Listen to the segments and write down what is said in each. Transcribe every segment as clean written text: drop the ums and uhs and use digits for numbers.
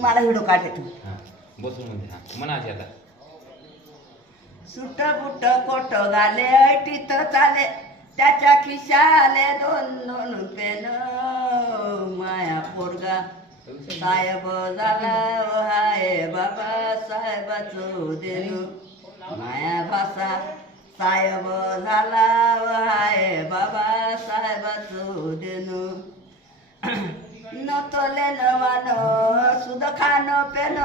मला व्हिडिओ काढते तू हा बसून मध्ये हा म्हणाचे आता सुट बुट कोट घाले ऐटीत चाले त्याच्या खिशाले दोन दोन पेन माया पोरगा साहेब झाला हाय बाबा साहेबाचो देणू माया भाषा साहेब झाला हाय बाबा साहेबाचो देणू नतोले नवान सुद खान पेन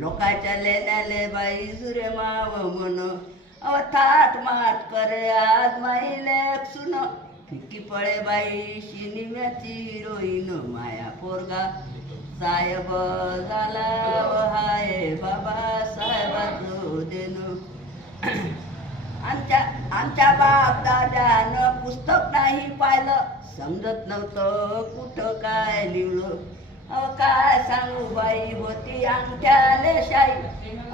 लोकाच्या लेण्याले बाई जुरे माव म्हण अव थाट माट करे आज माईले सुन फिक्की पळे बाई शिनिम्याची रोईन माया पोरगा साहेब झाला हाय बाबा साहेबाचो देणू आमच्या बाप दाद्यानं पुस्तक नाही पाहिलं समजत नव्हतं कुठं काय लिहिलं अहो काय सांगू बाई होती अंगठ्याले शाई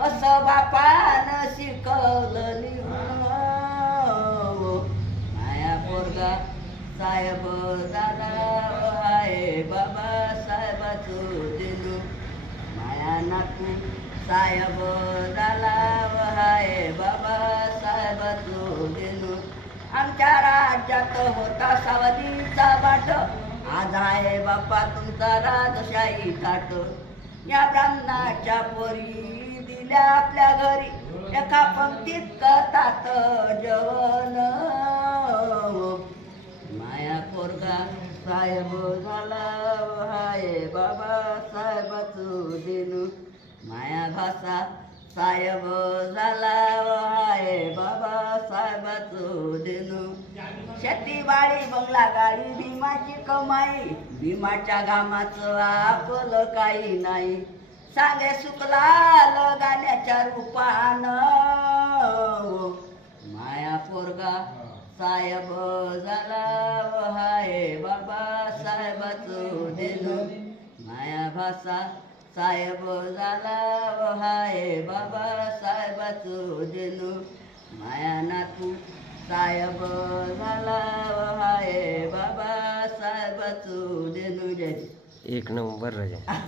असं बापानं शिकवलं लिहून माया पोरगा साहेब झाला हाय बाबा साहेबाचो देणू माया नातू साहेब झाला हाय बाबा साहेबाचो देणू आमच्या राज्यात होता सावधीचा बाट आज आहे बाप्पा तुमचा राजशाही थाट या ब्राह्मणाच्या पोरी दिल्या आपल्या घरी एका पंक्तीत करतात जेवण माया पोरगा साहेब झाला हाय बाबा साहेबाचो देणू माया भाषा साहेब झाला हाय बाबा साहेबाचो देणू शेतीवाडी बंगला गाडी भीमाची कमाई भीमाच्या घामाचं आपलं काही नाही सांगे सुकला गाण्याच्या रूपानं माया पोरगा साहेब झाला हाय बाबा साहेबाचो देणू माया भाषा साहेब झाला हाय बाबा साहेबाचो देणू माया नातू साहेब झाला हाय बाबा साहेबाचो देणू जय एक नंबर राजा